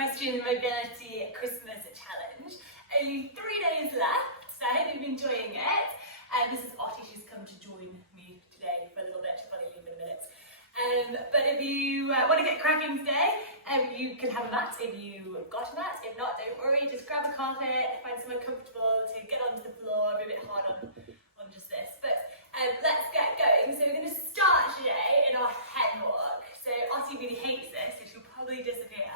Equestrian Mobility Christmas Challenge. Only 3 days left, so I hope you've been enjoying it. This is Ottie, she's come to join me today for a little bit, she'll probably leave in a minute. But if you want to get cracking today, you can have a mat if you've got a mat. If not, don't worry, just grab a carpet, find somewhere comfortable to get onto the floor. It'll be a bit hard on just this. But let's get going. So we're going to start today in our head walk. So Ottie really hates this, so she'll probably disappear.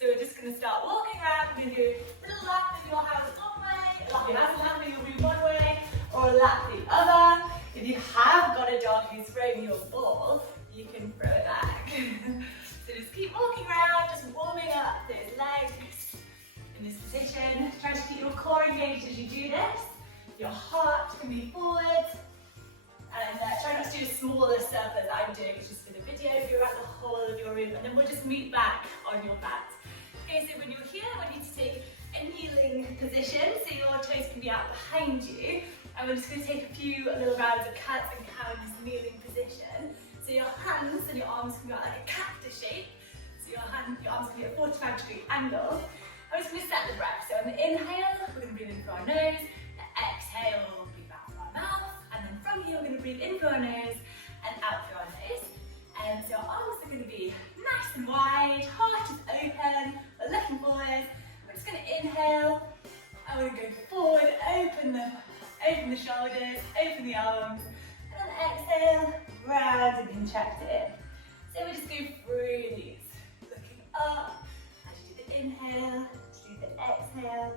So we're just going to start walking around. We're going to do a little lap with your hands one way, a lap with your hands you'll move one way, or a lap the other. If you have got a dog who's throwing you a ball, you can throw it back. So just keep walking around, just warming up those legs in this position. Try to keep your core engaged as you do this. Your heart can be forward. And try not to do a smaller stuff as I'm doing, it's just for the video, around the whole of your room, and then we'll just meet back on your mat. Okay, so when you're here, I want you to take a kneeling position, so your toes can be out behind you, and we're just going to take a few little rounds of cats and cow in this kneeling position. So your hands and your arms can go out like a cactus shape, so your arms can be at a 45-degree angle. I'm just going to set the breath, so on the inhale, we're going to breathe in through our nose, the exhale, we'll breathe out through our mouth, and then from here, we're going to breathe in through our nose and out through our nose. And so our arms are going to be nice and wide, heart is open, we're looking forward. We're just going to inhale, and we're going to go forward, open the shoulders, open the arms, and then exhale, round and contract it. So we just go through these, looking up, as you do the inhale, as you do the exhale,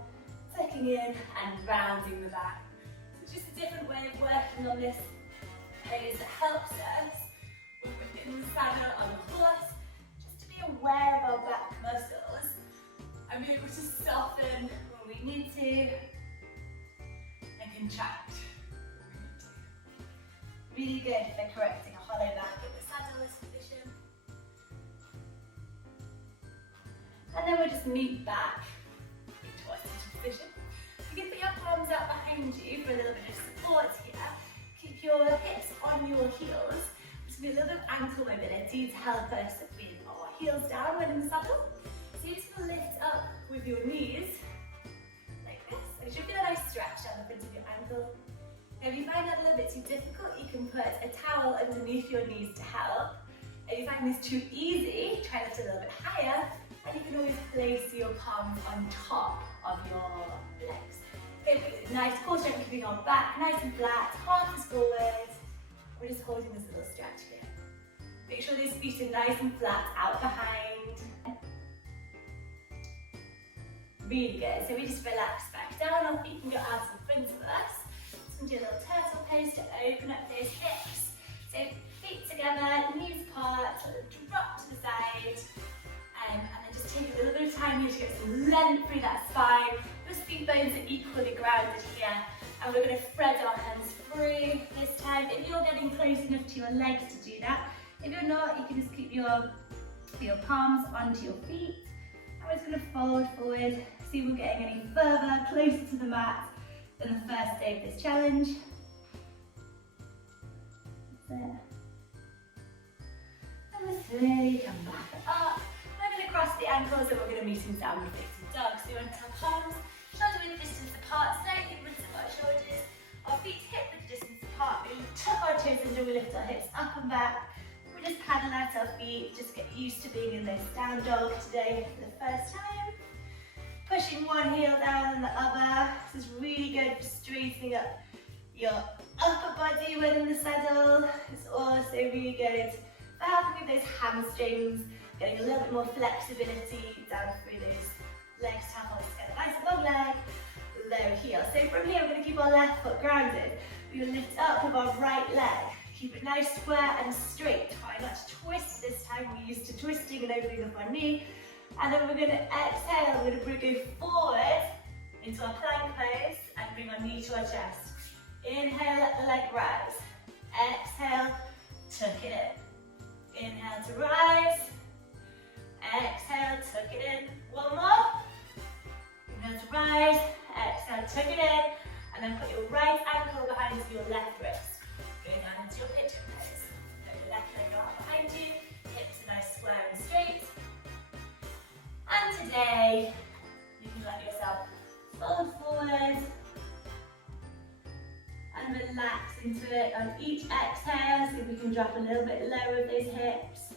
tucking in and rounding the back. So it's just a different way of working on this pose that helps us when we're in the saddle on the horse, just to be aware of our back muscles and be able to soften when we need to and contract when we need to. Really good for correcting a hollow back in the saddle position. And then we'll just meet back into our sitting position. You can put your palms out behind you for a little bit of support here. Keep your hips on your heels. Just be a little bit of ankle mobility to help us with our heels down when in the saddle. So you just want to lift up with your knees like this. And you should feel a nice stretch down the front of your ankle. Now if you find that a little bit too difficult, you can put a towel underneath your knees to help. If you find this too easy, try to lift a little bit higher, and you can always place your palms on top of your legs. Okay, nice core strength, keeping our back nice and flat, heart is forward. We're just holding this little stretch here. Make sure these feet are nice and flat out behind. Really good. So we just relax back down, our feet can go out in front of us. Just do a little turtle pose to open up those hips. So feet together, knees apart, drop to the side. And then just take a little bit of time here to get some length through that spine. Your seat bones are equally grounded here. And we're going to thread our hands through this time. If you're getting close enough to your legs to do that, if you're not, you can just keep your palms onto your feet. And we're just going to fold forward, see if we're getting any further, closer to the mat than the first day of this challenge. That's it. And we'll slowly come back up. We're going to cross the ankles and we're going to meet in downward facing dog. So we're going to have palms shoulder width distance apart, slightly width of our shoulders, our feet hip width distance apart. We tuck our toes under, we lift our hips up and back. We just paddle out our feet, just get used to being in this down dog today for the first time. Pushing one heel down and the other. This is really good for straightening up your upper body when in the saddle. It's also really good for helping with those hamstrings, getting a little bit more flexibility down through those legs to help us get a nice long leg, low heel. So from here, we're going to keep our left foot grounded. We're going to lift up with our right leg. Keep it nice, square and straight. Try not to twist this time. We're used to twisting and opening up our knee. And then we're going to exhale. We're going to go forward into our plank pose and bring our knee to our chest. Inhale, let the leg rise. Exhale, tuck it in. Inhale to rise. Exhale, tuck it in. One more. Inhale to rise. Exhale, tuck it in. And then put your right ankle behind your left wrist. Go down into your pigeon pose. Let your left leg go out behind you. Hips are nice, square and straight. And today way, you can let yourself fold forward and relax into it. On each exhale, see if we can drop a little bit lower with those hips.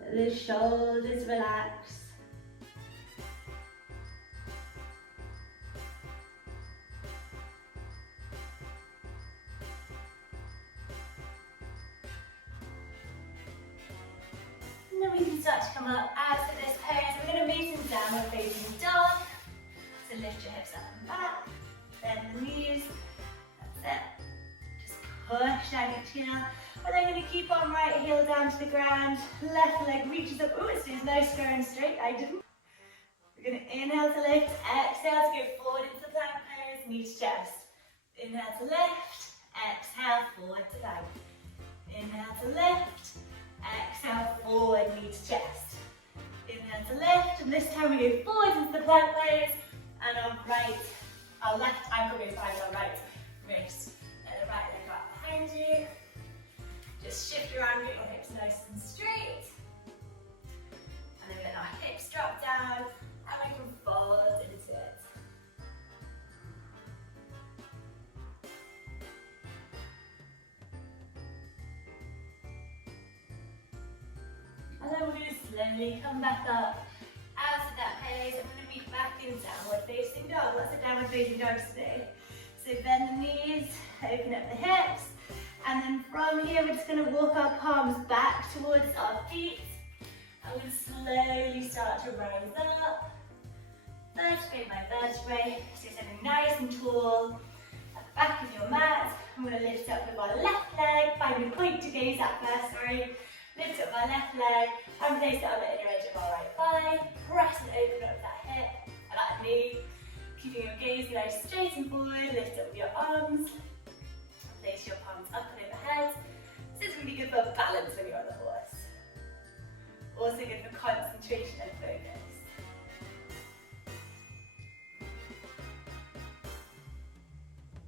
Let the shoulders relax. And then we can start to come up out of this pose. We're going to meet in downward facing dog. So lift your hips up and back, bend the knees, that's it. Just push down your heel. We're then going to keep on right heel down to the ground, left leg reaches up. Oh, it's doing nice going straight, I didn't. We're going to inhale to lift, exhale to go forward into the plank pose, knee to chest. Inhale to lift, exhale forward to plank. Inhale to lift, exhale forward, knee to chest. Inhale to lift, and this time we go forward into the plank pose, and our left ankle goes behind our right wrist. Let the right leg up behind you. Just shift around, get your hips nice and straight. And then let our hips drop down, and we can fold into it. And then we're going to slowly come back up out of that pose. I'm going to be back in downward facing dog. Lots of downward facing dogs today. So bend the knees, open up the hips, and then from here we're just going to walk our palms back towards our feet. And we'll slowly start to rise up, vertebrae by vertebrae. So something nice and tall at the back of your mat. I'm going to lift up with our left leg, find a point to gaze at first, sorry. Lift up my left leg and place it on the inner edge of our right thigh. Press and open up that hip and that knee. Keeping your gaze nice straight and forward. Lift up with your arms. Place your palms up and overhead. This is really good for balance when you're on the horse. Also good for concentration and focus.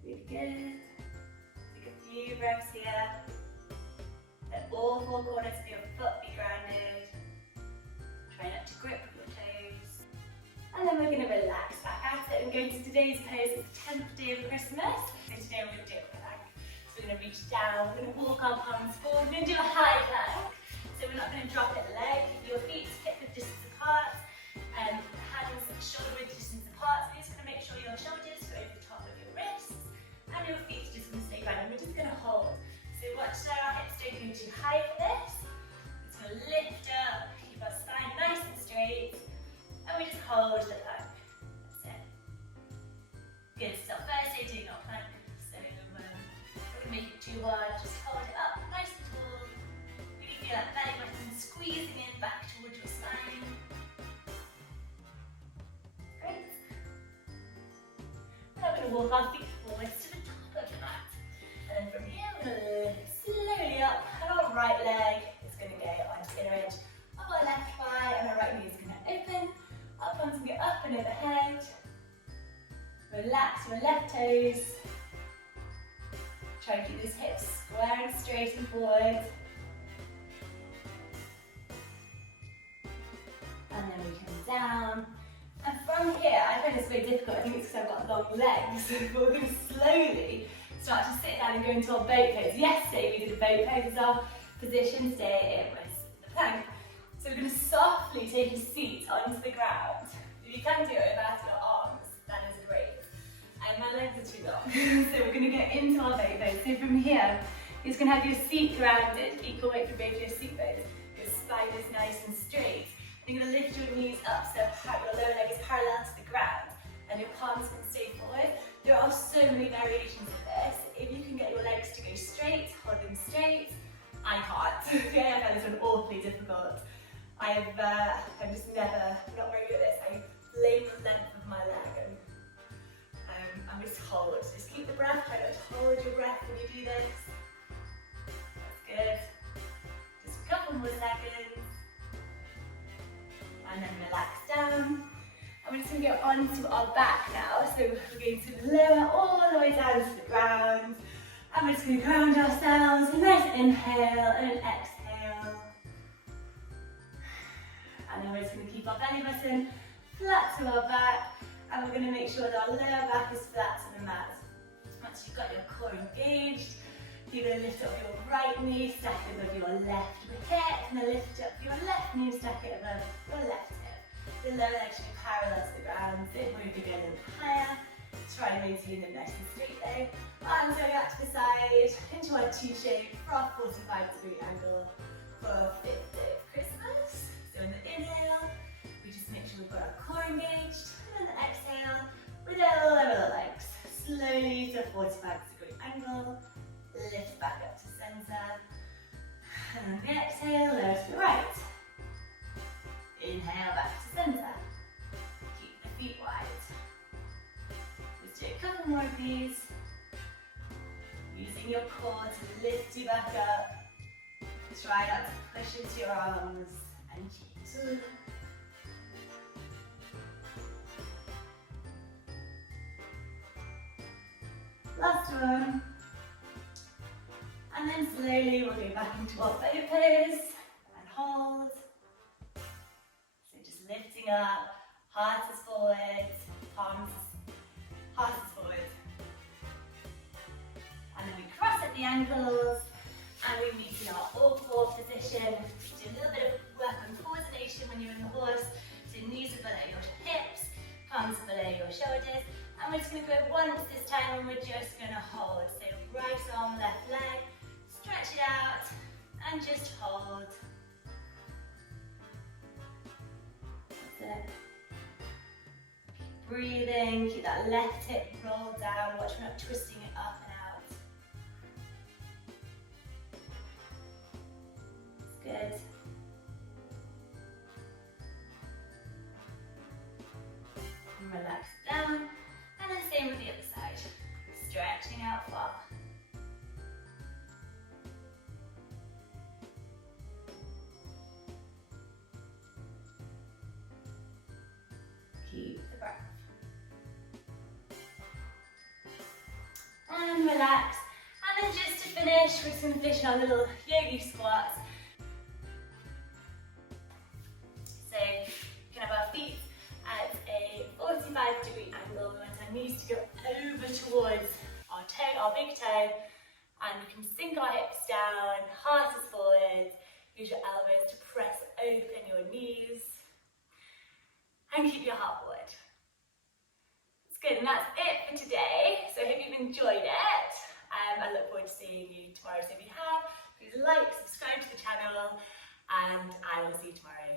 Really good. Take a few breaths here. Let all four corners of your foot be grounded. Try not to grip your toes. And then we're going to relax back at it and go into today's pose. It's the 10th day of Christmas. So today we're going to do a plank. So we're going to reach down, we're going to walk our palms forward, we're going to do a high plank. So we're not going to drop it leg, your feet hip width distance apart, and hands shoulder width distance apart. So you're just going to make sure your shoulders go over the top of your wrists, and your feet are just going to stay grounded. We're just going to hold. So watch that our hips don't go too high for this. It's going to lift up, keep our spine nice and straight, and we just hold the plank. That's it. Good, so first day doing our plank, so don't make it too hard, just hold it up nice and tall. Really feel that belly button squeezing in back towards your spine. Great. Now we're going to walk our feet forwards to the top of the mat. And then from here, we're going to lift slowly up, and our right leg is going to go onto the inner edge of our left thigh, and our right knee is going to open. Our palms can go up and overhead. Relax your left toes. Try and keep those hips square and straight and forward. And then we come down. And from here, I find this very difficult. I think it's because I've got long legs. But we're going to slowly start to sit down and go into our boat pose. Yesterday we did a boat pose as our position. Today it was the plank. So we're going to softly take a seat onto the ground. If you can do it without your arms, that is great. And my legs are too long. So we're going to get into our boat pose. So from here, you're just going to have your seat grounded, equal weight for both your seat bones. Your spine is nice and straight. You're going to lift your knees up so your lower leg is parallel to the ground and your palms can stay forward. There are so many variations of this. If you can get your legs to go straight, hold them straight. I can't. Yeah, I find this one awfully difficult. I'm just never, not very good at this. I blame the length of my leg and I'm just hold. Just keep the breath, try not to hold your breath when you do this. That's good. Just a couple more seconds. And then relax down. And we're just going to go onto our back now. So we're going to lower all the way down to the ground. And we're just going to ground ourselves. A nice inhale and an exhale. And then we're just going to keep our belly button flat to our back, and we're going to make sure that our lower back is flat to the mat. Once you've got your core engaged, you're going to lift up your right knee, stack it above your left hip, and then lift up your left knee, stack it above your left hip. The lower leg should be parallel to the ground, so it won't be going higher. Try and maintain it nice and straight though. Arms going out to the side, into our T-shape for our 45-degree angle for 5th day of Christmas. So in the inhale, we just make sure we've got our core engaged, and then the exhale, we level the legs. Slowly to a 45-degree angle, lift back up to center, and then the exhale, lower to the right. Inhale back to center. Keep the feet wide. Let's do a couple more of these. Using your core to lift you back up. Try not to push into your arms and cheeks. Last one. And then slowly we'll go back into our bow pose and hold. So just lifting up, heart is forward, heart is forward. And then we cross at the ankles and we meet in our all-four position. Do a little bit of work on coordination when you're in the horse. So knees are below your hips, palms are below your shoulders. And we're just going to go once this time and we're just going to hold. So right arm, left leg, stretch it out and just hold. That's it. Breathing, keep that left hip rolled down. Watch we're not twisting it up and out. It's good. And relax down. And then same with the other side. Stretching out far. Keep the breath. And relax. And then just to finish, we're just going to finish our little yogi squats. So we can have our feet at a 45-degree angle. We want our knees to go over towards our toe, our big toe, and we can sink our hips down, heart is forward. Use your elbows to press open your knees, and keep your heart forward. It's good, and that's it for today. So I hope you've enjoyed it. I look forward to seeing you tomorrow. So if you have, please like, subscribe to the channel, and I will see you tomorrow.